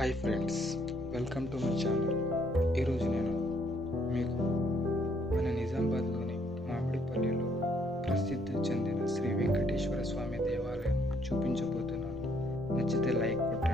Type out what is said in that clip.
Hi friends, welcome to my channel. ఈరోజు నేను మీకు మన నిజామాబాద్లోని మామిడిపల్లిలో ప్రసిద్ధి చెందిన శ్రీ వెంకటేశ్వర స్వామి దేవాలయం చూపించబోతున్నాను. నచ్చితే లైక్ కొట్టండి.